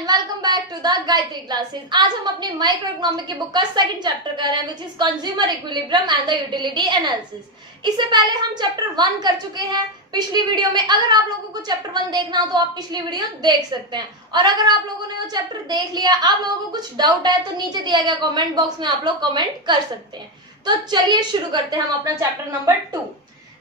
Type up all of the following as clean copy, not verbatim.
And welcome back to the Gayatri classes. आज हम अपनी माइक्रो इकोनॉमिक की बुक का सेकंड चैप्टर कर रहे हैं which is consumer equilibrium and the utility analysis. इससे पहले हम चैप्टर 1 कर चुके हैं पिछली वीडियो में। अगर आप लोगों को चैप्टर 1 देखना हो तो आप पिछली वीडियो देख सकते हैं, और अगर आप लोगों ने वो चैप्टर देख लिया, आप लोगों को कुछ डाउट है तो नीचे दिया गया कमेंट बॉक्स में आप लोग कमेंट कर सकते हैं। तो चलिए शुरू करते हैं हम अपना चैप्टर नंबर 2।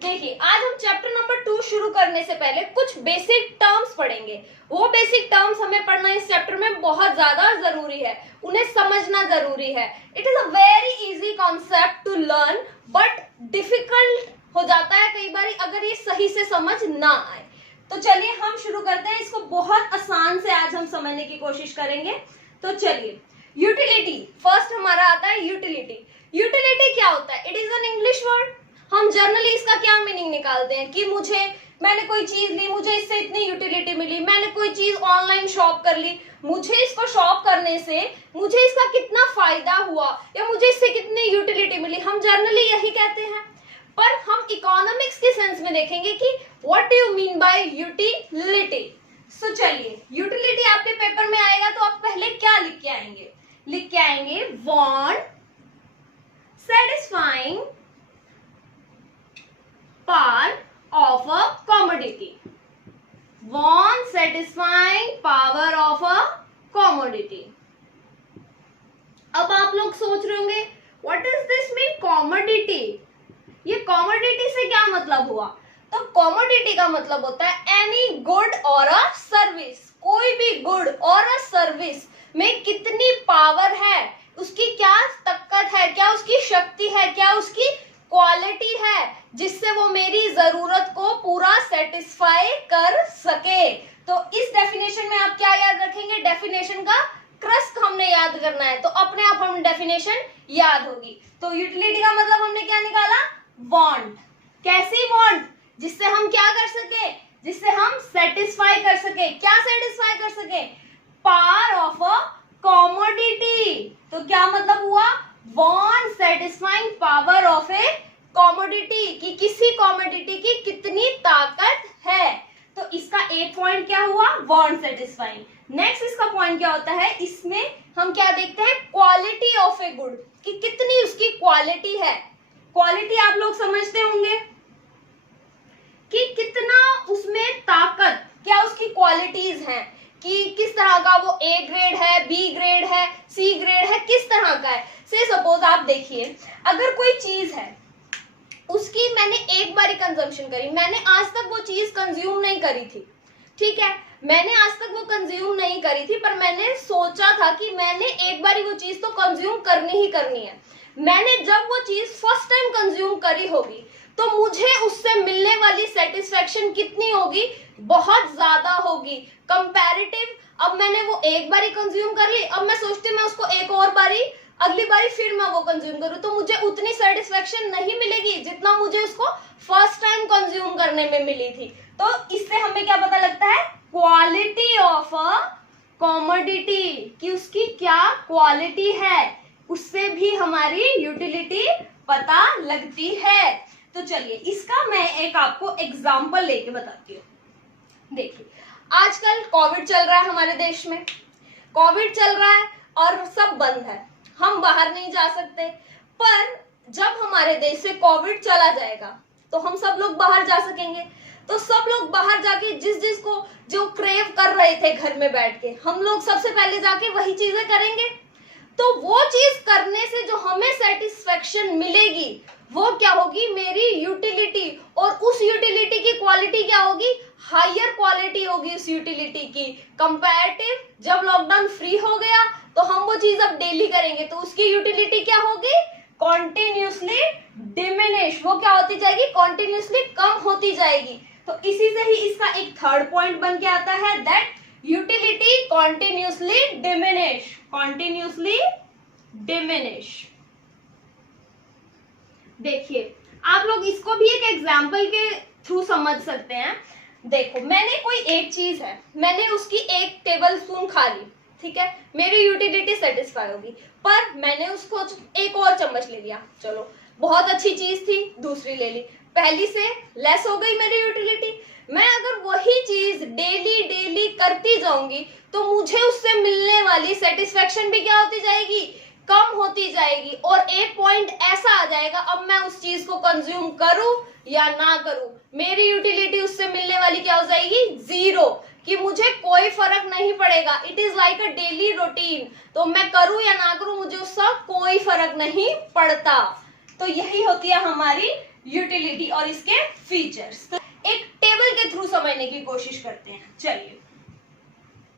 देखिए, आज हम चैप्टर नंबर 2 शुरू करने से पहले कुछ बेसिक टर्म्स पढ़ेंगे। वो बेसिक टर्म्स हमें पढ़ना इस चैप्टर में बहुत ज्यादा जरूरी है, उन्हें समझना जरूरी है। It is a very easy concept to learn, but difficult हो जाता है कई बार अगर ये सही से समझ ना आए। तो चलिए हम शुरू करते हैं, इसको बहुत आसान से आज हम समझने की कोशिश करेंगे। तो चलिए, यूटिलिटी फर्स्ट हमारा आता है। यूटिलिटी यूटिलिटी क्या होता है? It is an English word. हम जनरली इसका क्या मीनिंग निकालते हैं कि मैंने कोई चीज ली, मुझे इससे इतनी यूटिलिटी मिली। मैंने कोई चीज ऑनलाइन शॉप कर ली, मुझे इसको शॉप करने से मुझे इसका कितना फायदा हुआ या मुझे इससे कितनी यूटिलिटी मिली, हम जनरली यही कहते हैं। पर हम इकोनॉमिक्स के सेंस में देखेंगे कि what do you mean by utility. So चलिए, यूटिलिटी आपके पेपर में आएगा तो आप पहले क्या लिख के आएंगे? लिख के आएंगे want satisfying power of a commodity. Want satisfying power of a commodity. अब आप लोग सोच रहे होंगे what does this mean commodity? ये commodity से क्या मतलब हुआ? तो commodity का मतलब होता है any good or a service। कोई भी good और a service में कितनी पावर है, उसकी क्या ताकत है, क्या उसकी शक्ति है, क्या उसकी क्वालिटी है जिससे वो मेरी जरूरत को पूरा सेटिस्फाई कर सके। तो इस डेफिनेशन में आप क्या याद रखेंगे? डेफिनेशन का क्रस्ट हमने याद करना है, तो अपने आप हम डेफिनेशन याद होगी। तो यूटिलिटी का मतलब हमने क्या निकाला? वांट। कैसी वांट? जिससे हम क्या कर सके? जिससे हम सेटिस्फाई कर सके। क्या सेटिस्फाई कर सके? Power of a commodity. तो क्या मतलब हुआ? Want satisfying power of A commodity, कि किसी कॉमोडिटी की कितनी ताकत है। तो इसका एक पॉइंट क्या हुआ? Want satisfying. नेक्स्ट इसका पॉइंट क्या होता है? इसमें हम क्या देखते हैं? क्वालिटी ऑफ ए गुड, कि कितनी उसकी क्वालिटी है। क्वालिटी आप लोग समझते होंगे कि कितना उसमें ताकत, क्या उसकी क्वालिटीज हैं, कि किस तरह का वो ए ग्रेड है, बी ग्रेड है, सी ग्रेड है, किस तरह का है। से सपोज आप देखिए, अगर कोई चीज है उसकी मैंने एक बारी कंजम्पशन करी, मैंने आज तक वो चीज कंज्यूम नहीं करी थी, ठीक है, मैंने आज तक वो कंज्यूम नहीं करी थी, पर मैंने सोचा था कि मैंने एक बारी वो चीज तो कंज्यूम करनी ही करनी है। मैंने जब वो चीज फर्स्ट टाइम कंज्यूम करी होगी तो मुझे उससे मिलने वाली सेटिस्फेक्शन कितनी होगी? बहुत ज्यादा होगी कंपैरेटिव। अब मैंने वो एक बारी कंज्यूम कर ली, अब मैं सोचती हूँ मैं उसको एक और बारी, अगली बारी फिर मैं वो कंज्यूम करूँ, तो मुझे उतनी सेटिस्फेक्शन नहीं मिलेगी जितना मुझे उसको फर्स्ट टाइम कंज्यूम करने में मिली थी। तो इससे हमें क्या पता लगता है? क्वालिटी ऑफ अ कॉमोडिटी, कि उसकी क्या क्वालिटी है, उससे भी हमारी यूटिलिटी पता लगती है। तो चलिए, इसका मैं एक आपको एग्जांपल लेके बताती हूँ। देखिए, आजकल कोविड चल रहा है हमारे देश में, कोविड चल रहा है और सब बंद है, हम बाहर नहीं जा सकते। पर जब हमारे देश से कोविड चला जाएगा तो हम सब लोग बाहर जा सकेंगे। तो सब लोग बाहर जाके जिस को जो क्रेव कर रहे थे घर में बैठ के, हम लोग सबसे पहले जाके वही चीजें करेंगे। तो वो चीज करने से जो हमें सेटिस्फेक्शन मिलेगी वो क्या होगी? मेरी यूटिलिटी। और उस यूटिलिटी की क्वालिटी क्या होगी? हायर क्वालिटी होगी उस यूटिलिटी की कंपैरेटिव। जब लॉकडाउन फ्री हो गया तो हम वो चीज अब डेली करेंगे, तो उसकी यूटिलिटी क्या होगी? Continuously diminish. वो क्या होती जाएगी? कॉन्टिन्यूसली कम होती जाएगी। तो इसी से ही इसका एक थर्ड पॉइंट बन के आता है, that utility continuously diminish. Continuously diminish. देखिए, आप लोग इसको भी एक एग्जाम्पल के थ्रू समझ सकते हैं। देखो, मैंने कोई एक चीज है, मैंने उसकी एक टेबल स्पून खा ली, ठीक है, मेरी यूटिलिटी सेटिस्फाई होगी। पर मैंने उसको एक और चम्मच ले लिया, चलो बहुत अच्छी चीज थी, दूसरी ले ली। पहली से लेस हो गई मेरी यूटिलिटी। मैं अगर वही चीज डेली डेली करती जाऊंगी तो मुझे उससे मिलने वाली सेटिस्फेक्शन भी क्या होती जाएगी, कम होती जाएगी। और एक पॉइंट ऐसा आ जाएगा, अब मैं उस चीज को कंज्यूम करूं या ना करूं, मेरी यूटिलिटी उससे मिलने वाली क्या हो जाएगी, जीरो, कि मुझे कोई फर्क नहीं पड़ेगा। It is like a daily routine, तो मैं करूं या ना करूं मुझे उसका कोई फर्क नहीं पड़ता। तो यही होती है हमारी यूटिलिटी और इसके फीचर्स। तो एक टेबल के थ्रू समझने की कोशिश करते हैं। चलिए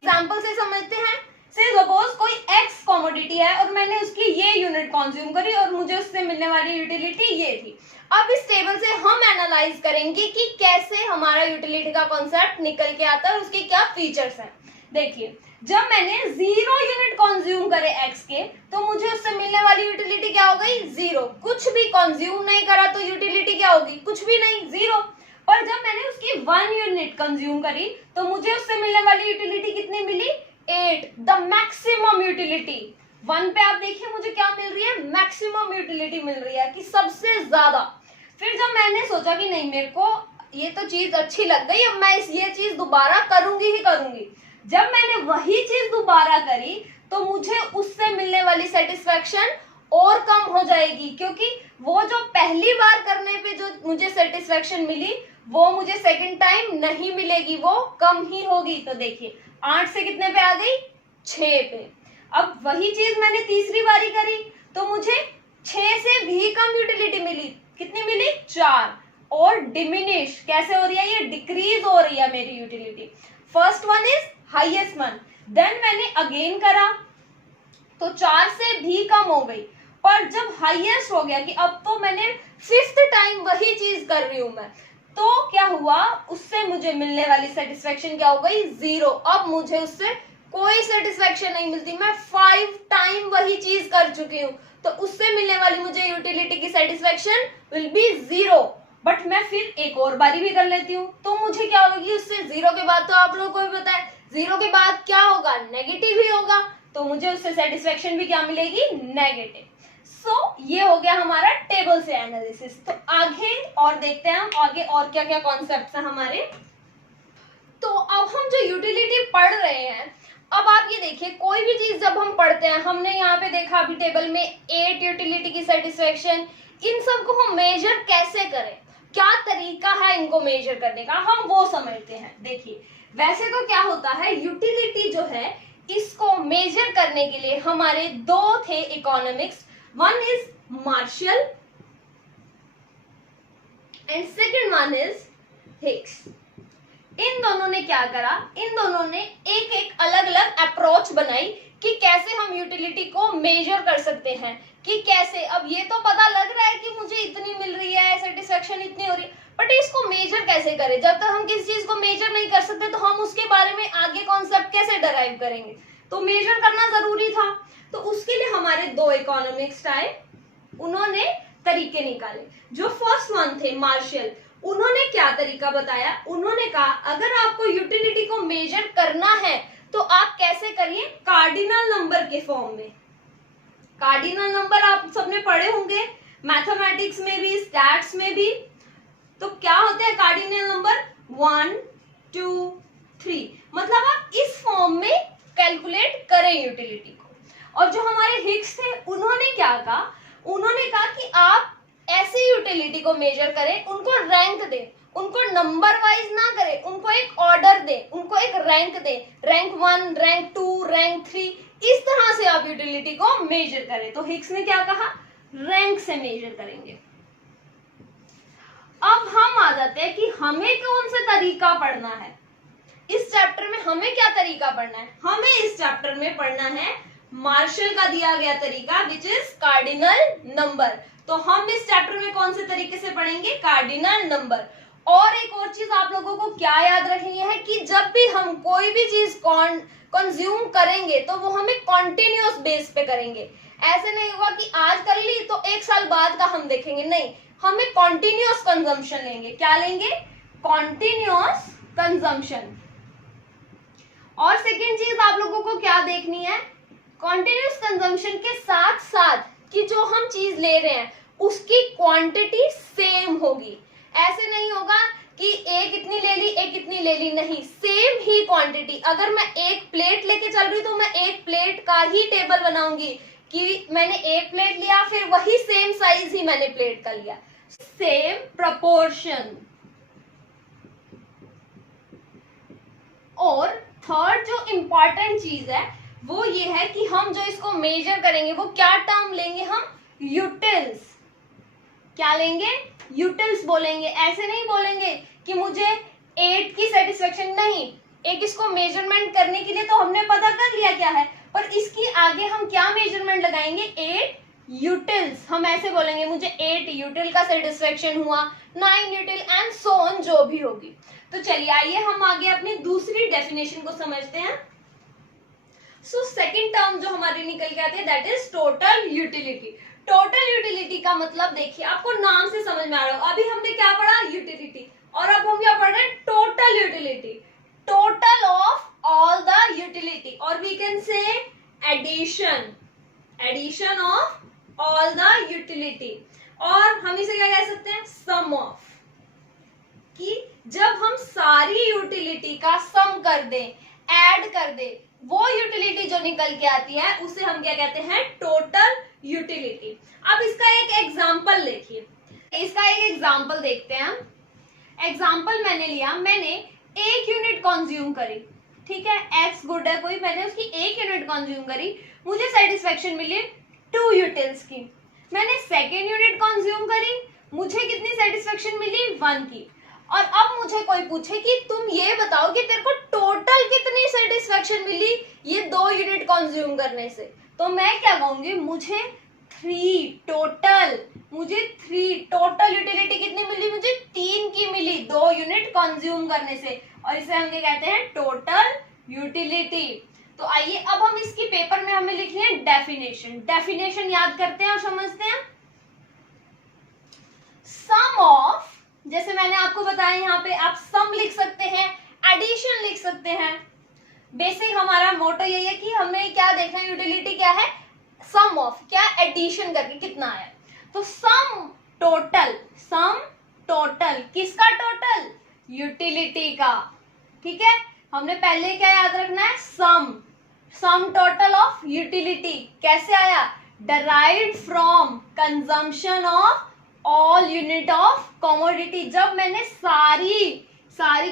एग्जांपल से समझते हैं। से सपोज कोई एक्स कमोडिटी है और मैंने उसकी ये यूनिट कंज्यूम करी और मुझे उससे मिलने वाली यूटिलिटी ये थी। अब इस टेबल से हम एनालाइज करेंगे कि कैसे हमारा यूटिलिटी का कॉन्सेप्ट निकल के आता है और उसके क्या फीचर्स हैं। देखिए, जब मैंने 0 यूनिट कंज्यूम करे एक्स के तो मुझे उससे मिलने वाली यूटिलिटी क्या हो गई, 0। कुछ भी कंज्यूम नहीं करा तो यूटिलिटी क्या होगी, कुछ भी नहीं, 0। और जब मैंने उसकी 1 यूनिट कंज्यूम करी तो मुझे उससे मिलने वाली यूटिलिटी कितनी मिली, 8। द मैक्सिमम यूटिलिटी 1 पे आप देखिए मुझे क्या मिल रही है, मैक्सिमम यूटिलिटी मिल रही है कि सबसे ज्यादा। फिर जब मैंने सोचा कि नहीं मेरे को ये तो चीज अच्छी लग गई, अब मैं ये चीज दोबारा करूंगी ही करूंगी। जब मैंने वही चीज दोबारा करी तो मुझे उससे मिलने वाली सेटिस्फेक्शन और कम हो जाएगी, क्योंकि वो जो पहली बार करने पे जो मुझे सेटिस्फेक्शन मिली वो मुझे सेकंड टाइम नहीं मिलेगी, वो कम ही होगी। तो देखिए 8 से कितने पे आ गई, 6 पे। अब वही चीज मैंने तीसरी बारी करी तो मुझे 6 से भी कम यूटिलिटी मिली, कितनी मिली, 4। और डिमिनिश कैसे हो रही है, ये डिक्रीज हो रही है मेरी utility. First one is highest one, then मैंने अगेन करा तो 4 से भी कम हो गई। पर जब हाईएस्ट हो गया कि अब तो मैंने 5th टाइम वही चीज कर रही हूं मैं, तो क्या हुआ, उससे मुझे मिलने वाली सेटिस्फेक्शन क्या हो गई, 0। अब मुझे उससे कोई सेटिस्फेक्शन नहीं मिलती, मैं 5 टाइम वही चीज कर चुकी हूँ, तो उससे मिलने वाली मुझे यूटिलिटी की सेटिस्फेक्शन विल बी 0। बट मैं फिर एक और बारी भी कर लेती हूँ तो मुझे क्या होगी, उससे 0 के बाद तो आप लोगों को भी पता है 0 के बाद क्या होगा, नेगेटिव ही होगा, तो मुझे उससे सेटिस्फेक्शन भी क्या मिलेगी, नेगेटिव। सो ये हो गया हमारा टेबल से एनालिसिस। तो आगे और देखते हैं हम आगे और क्या क्या कॉन्सेप्ट्स हैं हमारे। तो अब हम जो यूटिलिटी पढ़ रहे हैं, अब आप ये देखिए कोई भी चीज जब हम पढ़ते हैं, हमने यहाँ पे देखा अभी टेबल में 8 यूटिलिटी की सेटिस्फेक्शन, इन सब को हम मेजर कैसे करें, क्या तरीका है इनको मेजर करने का, हम वो समझते हैं। देखिए वैसे तो क्या होता है, यूटिलिटी जो है इसको मेजर करने के लिए हमारे 2 थे economics, one is Marshall and second one is Hicks. इन दोनों ने क्या करा, इन दोनों ने एक एक अलग अलग अप्रोच बनाई कि कैसे हम यूटिलिटी को मेजर कर सकते हैं, कि कैसे। अब ये तो पता लग रहा है कि मुझे इतनी मिल रही है, सेटिस्फेक्शन इतनी हो रही है, बट इसको मेजर कैसे करें। जब तक हम किसी चीज को मेजर नहीं कर सकते तो हम उसके बारे में आगे कॉन्सेप्ट कैसे डराइव करेंगे, तो मेजर करना जरूरी था। तो उसके लिए हमारे 2 इकोनॉमिक्स आए, उन्होंने तरीके निकाले। जो फर्स्ट वन थे मार्शल, उन्होंने क्या तरीका बताया, उन्होंने कहा अगर आपको यूटिलिटी को मेजर करना है तो आप कैसे करिए, कार्डिनल नंबर के फॉर्म में। कार्डिनल नंबर आप सबने पढ़े होंगे मैथमेटिक्स में भी, स्टैट्स में भी। तो क्या होते हैं कार्डिनल नंबर, 1 2 3, मतलब आप इस फॉर्म में कैलकुलेट करें यूटिलिटी को। और जो हमारे हिक्स थे उन्होंने क्या कहा, उन्होंने कहा कि आप ऐसी यूटिलिटी को मेजर करें, उनको रैंक दें, उनको नंबर वाइज ना करें, उनको एक ऑर्डर दें, उनको एक रैंक दें, रैंक 1, रैंक 2, रैंक 3, इस तरह से आप यूटिलिटी को मेजर करें। तो हिक्स ने क्या कहा, रैंक से मेजर करेंगे। अब हम आ जाते हैं कि हमें कौन सा तरीका पढ़ना है। इस चैप्टर में हमें क्या तरीका पढ़ना है, हमें इस चैप्टर में पढ़ना है मार्शल का दिया गया तरीका विच इज कार्डिनल नंबर। तो हम इस चैप्टर में कौन से तरीके से पढ़ेंगे, कार्डिनल नंबर। और एक और चीज आप लोगों को क्या याद रखनी है कि जब भी हम कोई भी चीज कंज्यूम करेंगे तो वो हमें कॉन्टिन्यूअस बेस पे करेंगे। ऐसे नहीं होगा कि आज कर ली तो 1 साल बाद का हम देखेंगे, नहीं, हमें कॉन्टिन्यूअस कंजम्पशन लेंगे। क्या लेंगे, कॉन्टिन्यूअस कंजम्पशन। और सेकेंड चीज आप लोगों को क्या देखनी है, कॉन्टिन्यूअस कंजम्पशन के साथ साथ कि जो हम चीज ले रहे हैं उसकी क्वांटिटी सेम होगी। ऐसे नहीं होगा कि एक इतनी ले ली एक इतनी ले ली, नहीं, सेम ही क्वांटिटी। अगर मैं एक प्लेट लेके चल रही तो मैं एक प्लेट का ही टेबल बनाऊंगी कि मैंने एक प्लेट लिया, फिर वही सेम साइज ही मैंने प्लेट का लिया, सेम प्रपोर्शन। और थर्ड जो इंपॉर्टेंट चीज है वो ये है कि हम जो इसको मेजर करेंगे वो क्या टर्म लेंगे, हम यूटिल्स। क्या लेंगे? यूटिल्स बोलेंगे। ऐसे नहीं बोलेंगे कि मुझे 8 की सेटिस्फेक्शन, नहीं, एक इसको मेजरमेंट करने के लिए तो हमने पता कर लिया क्या है, पर इसकी आगे हम क्या मेजरमेंट लगाएंगे, 8 यूटिल्स। हम ऐसे बोलेंगे मुझे 8 यूटिल का सेटिस्फेक्शन हुआ, 9 यूटिल एंड सो ऑन, जो भी होगी। तो चलिए आइए हम आगे अपनी दूसरी डेफिनेशन को समझते हैं। सो सेकंड टर्म जो हमारी निकल के आती है that is total utility. Total utility का मतलब देखिए, आपको नाम से समझ में आ रहा हो, अभी हमने क्या पढ़ा, यूटिलिटी, और अब हम क्या पढ़ रहे हैं, total utility, total of all the utility, और we can say addition, addition of all the utility. और हम इसे क्या कह सकते हैं, सम ऑफ, कि जब हम सारी यूटिलिटी का सम कर दें, ऐड कर दें, वो यूटिलिटी जो निकल के आती है उसे हम क्या कहते हैं, टोटल यूटिलिटी। अब इसका एक एग्जांपल देखिए, इसका एक एग्जांपल देखते हैं हम। एग्जांपल मैंने लिया, मैंने 1 यूनिट कंज्यूम करी, ठीक है, एक्स गुड है कोई, मैंने उसकी 1 यूनिट कंज्यूम करी, मुझे सेटिस्फेक्शन मिली 2 यूटिल्स की। मैंने सेकेंड यूनिट कंज्यूम करी, मुझे कितनी सेटिस्फेक्शन मिली, 1 की। और अब मुझे कोई पूछे कि तुम ये बताओ कि तेरे को टोटल कितनी सेटिस्फेक्शन मिली ये 2 यूनिट कंज्यूम करने से, तो मैं क्या कहूंगी, मुझे 3 टोटल, मुझे 3 टोटल यूटिलिटी कितनी मिली, मुझे 3 की मिली 2 यूनिट कंज्यूम करने से, और इसे हम क्या कहते हैं, टोटल यूटिलिटी। तो आइए अब हम इसकी पेपर में हमें लिखनी है डेफिनेशन। डेफिनेशन याद करते हैं और समझते हैं। सम ऑफ, जैसे मैंने आपको बताया यहाँ पे आप सम लिख सकते हैं, एडिशन लिख सकते हैं। बेसिक हमारा मोटो यही है कि हमें क्या देखना है, यूटिलिटी क्या है, सम ऑफ, क्या एडिशन करके कितना आया। तो सम टोटल, सम टोटल, किसका टोटल, यूटिलिटी का, ठीक है। हमने पहले क्या याद रखना है, सम, सम टोटल ऑफ यूटिलिटी कैसे आया, derived from consumption of all unit of commodity. जब मैंने सारी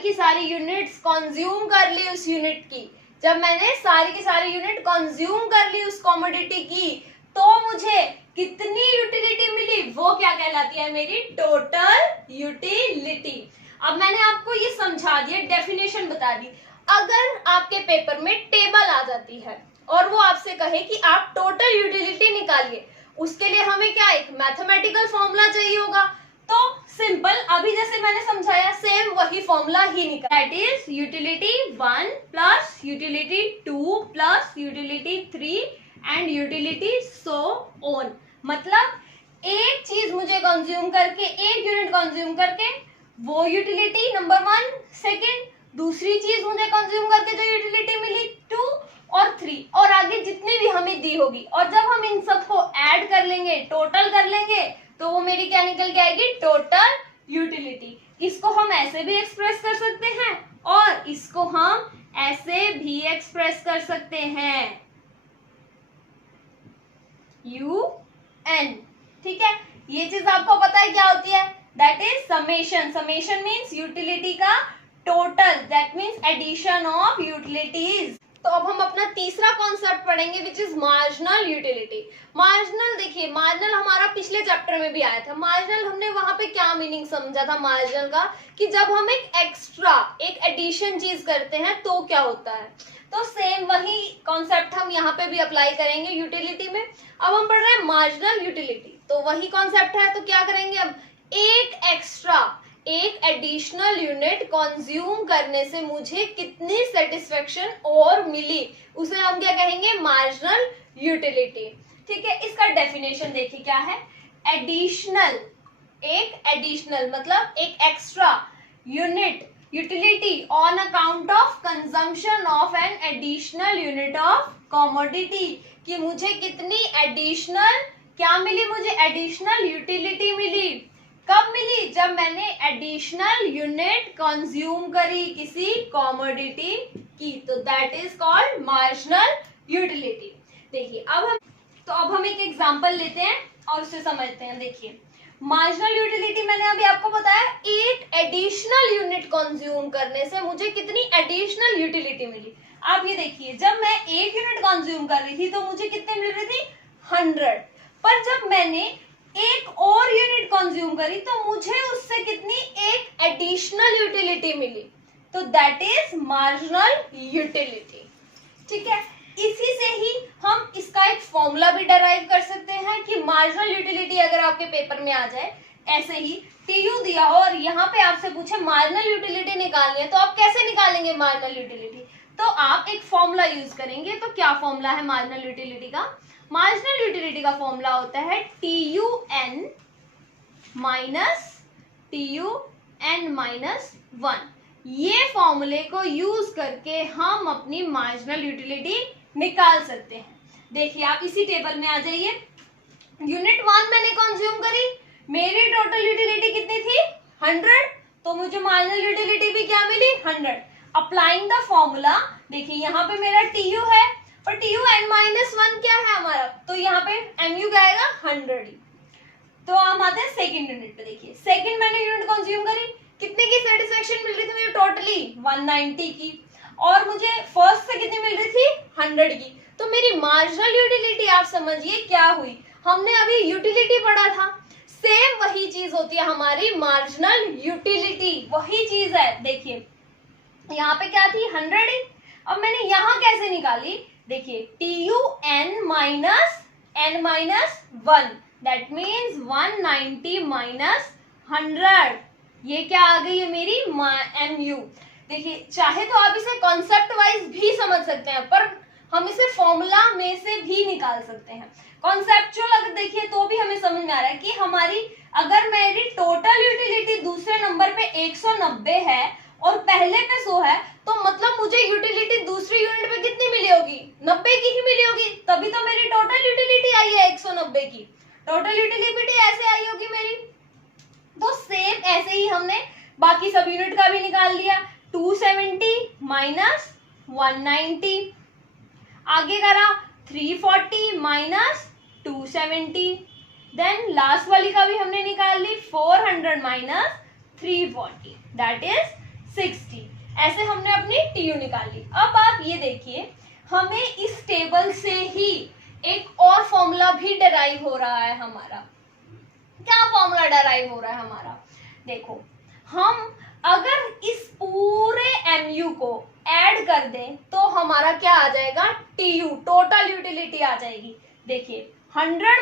की सारी यूनिट्स कंज्यूम कर ली उस यूनिट की, जब मैंने सारी की सारी यूनिट कंज्यूम कर ली उस कमोडिटी की, तो मुझे कितनी यूटिलिटी मिली, वो क्या कहलाती है, मेरी टोटल यूटिलिटी। अब मैंने आपको ये समझा दिया, डेफिनेशन बता दी। अगर आपके पेपर में टेबल आ जाती है और वो आपसे कहे कि आप टोटल यूटिलिटी निकालिए, उसके लिए हमें क्या, एक मैथमेटिकल फॉर्मूला चाहिए होगा। तो सिंपल, अभी जैसे मैंने समझाया सेम वही फॉर्मूला ही निकला, that is utility 1 plus utility 2 plus utility 3 and utility so on. मतलब एक चीज मुझे कंज्यूम करके, 1 यूनिट कंज्यूम करके वो यूटिलिटी नंबर 1, सेकंड दूसरी चीज मुझे कंज्यूम करके जो यूटिलिटी मिली 2 और 3, और आगे जितनी भी हमें दी होगी, और जब हम इन सबको ऐड कर लेंगे, टोटल कर लेंगे, तो वो मेरी क्या निकल के आएगी, टोटल यूटिलिटी। इसको हम ऐसे भी एक्सप्रेस कर सकते हैं और इसको हम ऐसे भी एक्सप्रेस कर सकते हैं, UN, ठीक है। ये चीज आपको पता है क्या होती है, that is summation. Summation means utility का total, that means addition of utilities. तो अब हम अपना तीसरा कॉन्सेप्ट पढ़ेंगे which is marginal utility. Marginal, देखिए मार्जिनल हमारा पिछले चैप्टर में भी आया था। मार्जिनल हमने वहां पे क्या मीनिंग समझा था मार्जिनल का, कि जब हम एक एक्स्ट्रा, एक एडिशन चीज करते हैं तो क्या होता है। तो सेम वही कॉन्सेप्ट हम यहाँ पे भी अप्लाई करेंगे यूटिलिटी में। अब हम पढ़ रहे हैं मार्जिनल यूटिलिटी, तो वही कॉन्सेप्ट है। तो क्या करेंगे, अब एक एक्स्ट्रा, एक एडिशनल यूनिट कंज्यूम करने से मुझे कितनी सेटिस्फेक्शन और मिली, उसे हम क्या कहेंगे, मार्जिनल यूटिलिटी, ठीक है। इसका डेफिनेशन देखिए क्या है, एडिशनल, एक एडिशनल मतलब एक extra unit utility on account of consumption of an additional unit of commodity, कि मुझे कितनी एडिशनल क्या मिली, मुझे एडिशनल यूटिलिटी मिली कब मिली? जब मैंने एडिशनल यूनिट कंज्यूम करी किसी कॉमोडिटी की, तो that is called marginal utility. देखिए अब हम एक एग्जांपल लेते हैं और उसे समझते हैं। देखिए मार्जिनल यूटिलिटी मैंने अभी आपको बताया, एक एडिशनल यूनिट कंज्यूम करने से मुझे कितनी एडिशनल यूटिलिटी मिली। आप ये देखिए, जब मैं एक यूनिट कंज्यूम कर रही थी तो मुझे कितने मिल रही थी? 100। पर जब मैंने एक और यूनिट कंज्यूम करी तो मुझे उससे कितनी? एक एडिशनल यूटिलिटी मिली। तो दैट इज मार्जिनल यूटिलिटी। ठीक है, इसी से ही हम इसका एक फॉर्मूला भी डराइव कर सकते हैं कि मार्जिनल यूटिलिटी अगर आपके पेपर में आ जाए, ऐसे ही टीयू दिया हो और यहाँ पे आपसे पूछे मार्जिनल यूटिलिटी निकालनी है, तो आप कैसे निकालेंगे मार्जिनल यूटिलिटी? तो आप एक फॉर्मूला यूज करेंगे। तो क्या फॉर्मूला है मार्जिनल यूटिलिटी का? मार्जिनल यूटिलिटी का फॉर्मूला होता है TUN माइनस TUN माइनस 1। ये फॉर्मूले को यूज करके हम अपनी मार्जिनल यूटिलिटी निकाल सकते हैं। देखिए आप इसी टेबल में आ जाइए। यूनिट 1 मैंने कंज्यूम करी, मेरी टोटल यूटिलिटी कितनी थी? 100। तो मुझे मार्जिनल यूटिलिटी भी क्या मिली? 100। अप्लाइंग द फॉर्मूला, देखिए यहाँ पे मेरा TU है और TUN माइनस 1 क्या है हमारा? तो यहाँ पे MU क्या आएगा? 100 ही। तो हम आते हैं सेकंड यूनिट पे। देखिए सेकंड मैंने यूनिट कंज्यूम करी, कितने की सेटिस्फेक्शन मिल रही थी मुझे? टोटली 190 की। और मुझे फर्स्ट से कितनी मिल रही थी? 100 की। तो मेरी मार्जिनल यूटिलिटी आप समझिए क्या हुई। हमने अभी यूटिलिटी पढ़ा था, सेम वही चीज होती है हमारी मार्जिनल यूटिलिटी, वही चीज है। देखिए यहाँ पे क्या थी? 100 ही। अब मैंने यहाँ कैसे निकाली? देखिए TUN minus N minus 1, that means 190 minus 100, ये क्या आ गई है मेरी? MU। देखिए चाहे तो आप इसे कॉन्सेप्ट वाइज भी समझ सकते हैं, पर हम इसे फॉर्मूला में से भी निकाल सकते हैं। कॉन्सेप्चुअल अगर देखिए तो भी हमें समझ में आ रहा है कि हमारी अगर मेरी टोटल यूटिलिटी दूसरे नंबर पे 190 है और पहले पे 100 है, तो मतलब मुझे यूटिलिटी दूसरी यूनिट पे कितनी मिली होगी? 90 की ही मिली होगी, तभी तो मेरी टोटल यूटिलिटी आई है 190 की। टोटल यूटिलिटी ऐसे आई होगी मेरी। तो सेम ऐसे ही हमने बाकी सब यूनिट का भी निकाल लिया। 270 माइनस 190, आगे करा 340 माइनस 270, देन लास्ट वाली का भी हमने निकाल ली 400 माइनस 340, दैट इज 60। ऐसे हमने अपनी TU निकाल ली। अब आप ये देखिए, हमें इस टेबल से ही एक और फॉर्मूला भी डराइव हो रहा है हमारा। क्या फॉर्मूला डराइव हो रहा है हमारा? देखो हम अगर इस पूरे MU को ऐड कर दें तो हमारा क्या आ जाएगा? TU, टोटल यूटिलिटी आ जाएगी। देखिए 100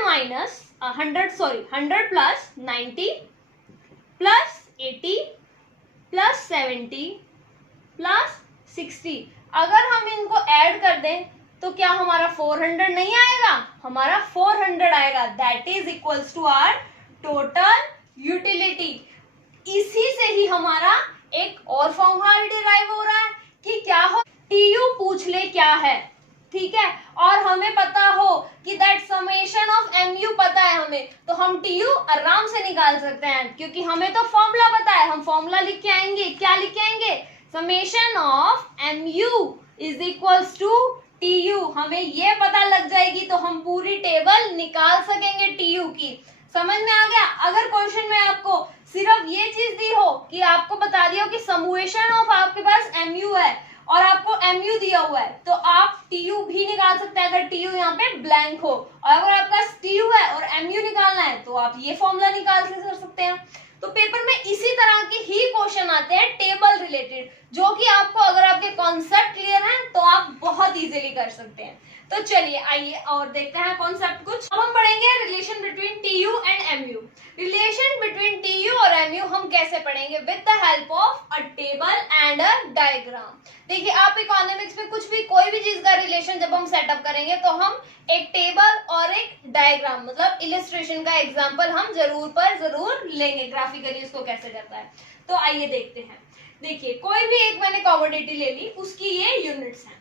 प्लस 90 प्लस 80 प्लस 70 प्लस 60, अगर हम इनको ऐड कर दें तो क्या हमारा 400 नहीं आएगा? हमारा 400 आएगा, that is equals to our total utility. इसी से ही हमारा एक और फॉर्मूला डिराइव हो रहा है कि क्या हो? TU पूछ ले क्या है, ठीक है, और हमें पता हो कि दैट समेशन ऑफ MU पता है हमें, तो हम TU आराम से निकाल सकते हैं, क्योंकि हमें तो फॉर्मूला पता है। हम फॉर्मूला लिख के आएंगे, क्या लिख के आएंगे? Summation of MU is equals to TU। हमें ये पता लग जाएगी तो हम पूरी टेबल निकाल सकेंगे TU की। समझ में आ गया? अगर क्वेश्चन में आपको सिर्फ ये चीज दी हो कि आपको बता दिया हो कि समुएशन ऑफ आपके पास MU है और आपको MU दिया हुआ है, तो आप TU भी निकाल सकते हैं अगर TU यहाँ पे ब्लैंक हो। और अगर आपका TU है और MU निकालना है तो आप ये फॉर्मूला निकाल कर सकते हैं। तो पेपर में इसी तरह के ही क्वेश्चन आते हैं टेबल रिलेटेड, जो कि आपको अगर आपके कॉन्सेप्ट क्लियर हैं तो आप बहुत इजीली कर सकते हैं। तो चलिए आइए और देखते हैं कॉन्सेप्ट कुछ। अब हम पढ़ेंगे relation between TU and MU। Relation between TU और MU हम कैसे पढ़ेंगे? With the help of a table and a diagram. देखिए आप इकोनॉमिक्स में कुछ भी कोई भी चीज का रिलेशन जब हम सेटअप करेंगे तो हम एक टेबल और एक डायग्राम मतलब इलिस्ट्रेशन का एग्जांपल हम जरूर लेंगे, ग्राफिकली उसको कैसे करता है। तो आइए देखते हैं। देखिए कोई भी एक मैंने कमोडिटी ले ली, उसकी ये यूनिट्स हैं।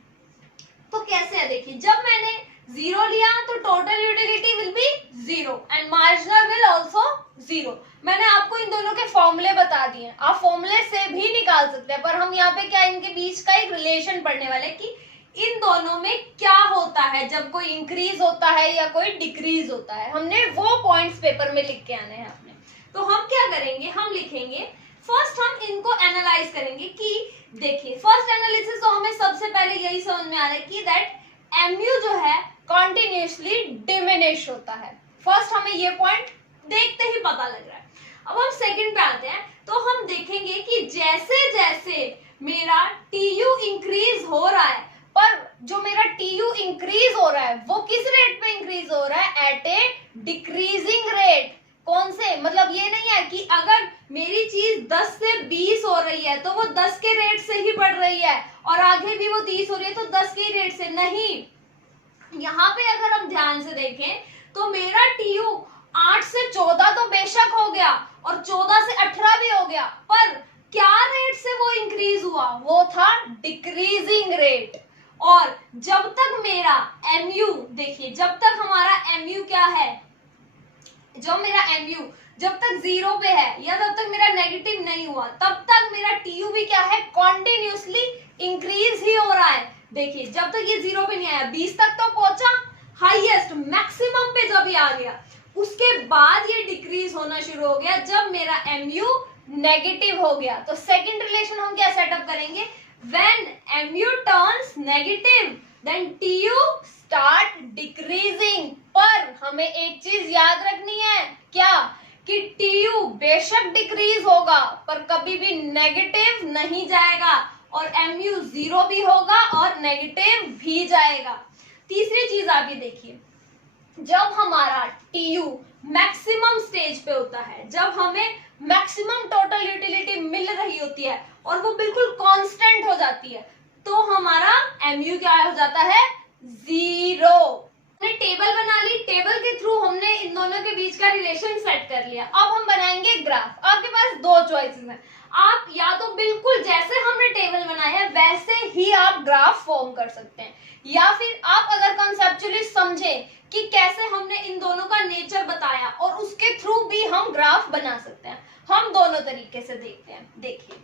तो कैसे है? देखिए जब मैंने जीरो लिया तो total utility will be zero and marginal will also zero. मैंने आपको इन दोनों के फॉर्मूले बता दिए, आप फॉर्मूले से भी निकाल सकते हैं, पर हम यहाँ पे क्या इनके बीच का एक रिलेशन पढ़ने वाले कि इन दोनों में क्या होता है जब कोई इंक्रीज होता है या कोई डिक्रीज होता है। हमने वो पॉइंट्स पेपर में लिख के आने हैं अपने। तो हम क्या करेंगे, हम लिखेंगे फर्स्ट, हम इनको एनालाइज करेंगे कि देखिए फर्स्ट एनालिसिस तो हमें सबसे पहले यही समझ में आ रहा है कि दैट mu जो है कॉन्टिन्यूसली डिमिनिश होता है। फर्स्ट हमें ये पॉइंट देखते ही पता लग रहा है। अब हम सेकंड पे आते हैं, तो हम देखेंगे कि जैसे जैसे मेरा TU इंक्रीज हो रहा है, पर जो मेरा TU इंक्रीज हो रहा है वो किस रेट पे इंक्रीज हो रहा है, एट ए डिक्रीजिंग रेट। कौन से, मतलब ये नहीं है कि अगर मेरी चीज 10 से 20 हो रही है तो वो 10 के रेट से ही बढ़ रही है और आगे भी वो 30 हो रही है तो 10 के रेट से नहीं। यहाँ पे अगर हम ध्यान से देखें तो मेरा TU 8 से 14 तो बेशक हो गया और 14 से 18 भी हो गया, पर क्या रेट से वो इंक्रीज हुआ, वो था डिक्रीजिंग रेट। और जब तक मेरा MU, देखिए जब तक हमारा MU क्या है, जो मेरा MU जब तक जीरो पे है या तब तक मेरा नेगेटिव नहीं हुआ, तब तक मेरा TU भी क्या है, कॉन्टिन्यूसली इंक्रीज ही हो रहा है। देखिए जब तक ये जीरो पे नहीं आया, 20 तक तो पहुंचा, हाईएस्ट मैक्सिमम पे जब ये आ गया, उसके बाद ये डिक्रीज होना शुरू हो गया जब मेरा MU नेगेटिव हो गया। तो सेकंड रिलेशन हम क्या सेटअप करेंगे, when MU turns negative then TU start decreasing. पर हमें एक चीज याद रखनी है, क्या, कि TU बेशक डिक्रीज होगा पर कभी भी नेगेटिव नहीं जाएगा और MU जीरो भी होगा और नेगेटिव भी जाएगा। तीसरी चीज आप ये देखिए, जब हमारा TU मैक्सिमम स्टेज पे होता है, जब हमें मैक्सिमम टोटल यूटिलिटी मिल रही होती है और वो बिल्कुल कांस्टेंट हो जाती है, तो हमारा MU क्या हो जाता है, जीरो। हमने टेबल बना ली, टेबल के थ्रू हमने इन दोनों के बीच का रिलेशन सेट कर लिया। अब हम बनाएंगे ग्राफ। आपके पास दो चॉइसेस हैं, आप या तो बिल्कुल जैसे हमने टेबल बनाया है वैसे ही आप ग्राफ फॉर्म कर सकते हैं, या फिर आप अगर कंसेप्चुअली समझें कि कैसे हमने इन दोनों का नेचर बताया और उसके थ्रू भी हम ग्राफ बना सकते हैं। हम दोनों तरीके से देखते हैं। देखिए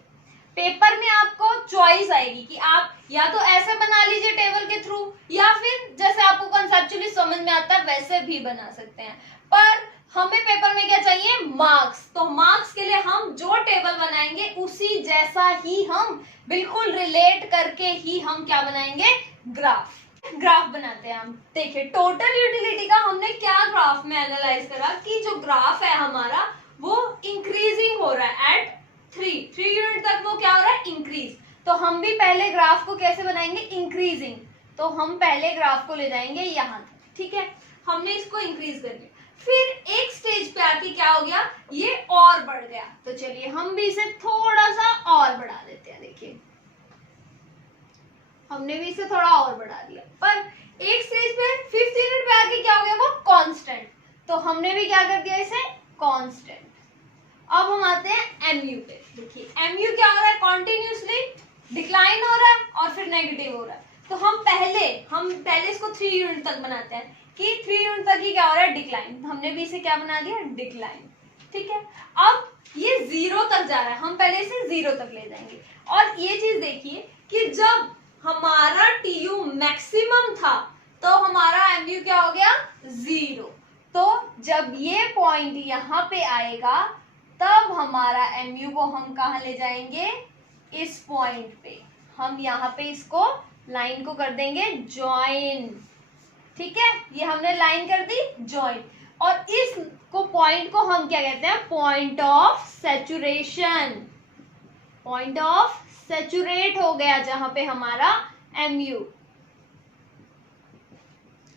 पेपर में आपको चॉइस आएगी कि आप या तो ऐसे बना लीजिए टेबल के थ्रू, या फिर जैसे आपको कंसेप्चुअली समझ में आता है वैसे भी बना सकते हैं। पर हमें पेपर में क्या चाहिए, मार्क्स। तो मार्क्स के लिए हम जो टेबल बनाएंगे उसी जैसा ही हम बिल्कुल रिलेट करके ही हम क्या बनाएंगे, ग्राफ। ग्राफ बनाते हैं हम। देखिए टोटल यूटिलिटी का हमने क्या ग्राफ में एनालाइज करा कि जो ग्राफ है हमारा वो इंक्रीजिंग हो रहा है एट 3 यूनिट तक, वो क्या हो रहा है, इंक्रीज। तो हम भी पहले ग्राफ को कैसे बनाएंगे, इंक्रीजिंग। तो हम पहले ग्राफ को ले जाएंगे यहाँ तक, ठीक है, हमने इसको इंक्रीज कर दिया। फिर एक स्टेज पे आके क्या हो गया, ये और बढ़ गया। तो चलिए हम भी इसे थोड़ा सा और बढ़ा देते हैं। देखिए हमने भी इसे थोड़ा और बढ़ा दिया, पर एक स्टेज पे 5th यूनिट पे आके क्या हो गया, वो कांस्टेंट। तो हमने भी क्या कर दिया, इसे कांस्टेंट। अब हम आते हैं MU पे। देखिए MU क्या हो रहा है, कॉन्टिन्यूसली डिक्लाइन हो रहा है और फिर नेगेटिव हो रहा है। तो हम पहले इसको 3 यूनिट तक बनाते हैं कि 3 यूनिट तक ही क्या हो रहा है, डिक्लाइन। हमने भी इसे क्या बना दिया, डिक्लाइन, ठीक है। अब ये 0 तक जा रहा है, हम पहले इसे 0 तक ले जाएंगे। और ये चीज देखिए कि जब हमारा TU मैक्सिमम था तो हमारा MU क्या हो गया, 0। तो जब ये पॉइंट यहाँ पे आएगा तब हमारा MU को हम कहाँ ले जाएंगे, इस पॉइंट पे। हम यहाँ पे इसको लाइन को कर देंगे ज्वाइन, ठीक है, ये हमने लाइन कर दी ज्वाइन। और इस को पॉइंट को हम क्या कहते हैं, point of saturation. Point of saturate हो गया जहां पे हमारा MU,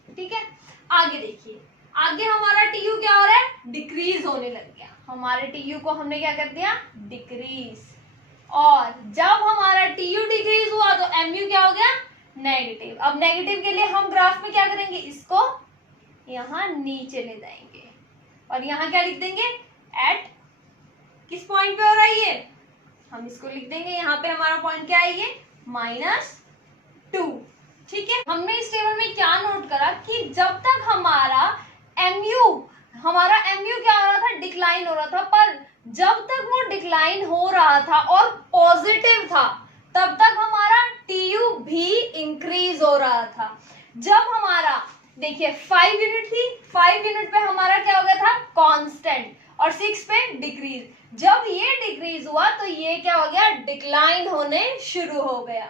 ठीक है। आगे देखिए, आगे हमारा TU क्या हो रहा है, डिक्रीज होने लग गया। हमारे TU को हमने क्या कर दिया, डिक्रीज। और जब हमारा TU डिक्रीज हुआ तो MU क्या हो गया, नेगेटिव। अब नेगेटिव के लिए हम ग्राफ में क्या करेंगे, इसको यहाँ नीचे ले जाएंगे और यहाँ क्या लिख देंगे, एट किस पॉइंट पे हो रहा है ये, हम इसको लिख देंगे यहाँ पे हमारा पॉइंट क्या है, ये -2। ठीक है, हमने इस टेबल में क्या नोट करा कि जब तक हमारा MU क्या हो रहा था, डिक्लाइन हो रहा था, पर जब तक वो डिक्लाइन हो रहा था और पॉजिटिव था तब तक हमारा TU भी इंक्रीज हो रहा था। जब हमारा देखिए 5 यूनिट थी, 5 यूनिट पे हमारा क्या हो गया था, कांस्टेंट, और 6 पे डिक्रीज। जब ये डिक्रीज हुआ तो ये क्या हो गया, डिक्लाइन होने शुरू हो गया।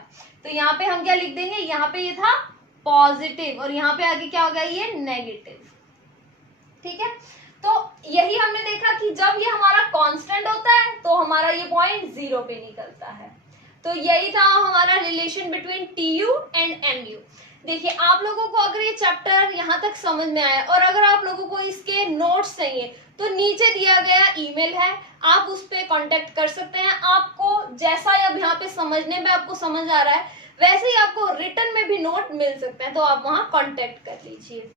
तो यहाँ पे हम क्या लिख देंगे, यहाँ पे ये था पॉजिटिव और यहाँ पे आगे क्या हो गया, ये नेगेटिव। ठीक है, तो यही हमने देखा कि जब ये हमारा कांस्टेंट होता है तो हमारा ये पॉइंट 0 पे निकलता है। तो यही था हमारा relation between TU and MU। देखिए, आप लोगों को अगर ये चैप्टर यहाँ तक समझ में आया और अगर आप लोगों को इसके नोट्स चाहिए तो नीचे दिया गया ईमेल है, आप उस पर कांटेक्ट कर सकते हैं। आपको जैसा अब यहाँ पे समझने में आपको समझ आ रहा है वैसे ही आपको रिटर्न में भी नोट मिल सकते हैं, तो आप वहाँ कांटेक्ट कर लीजिए।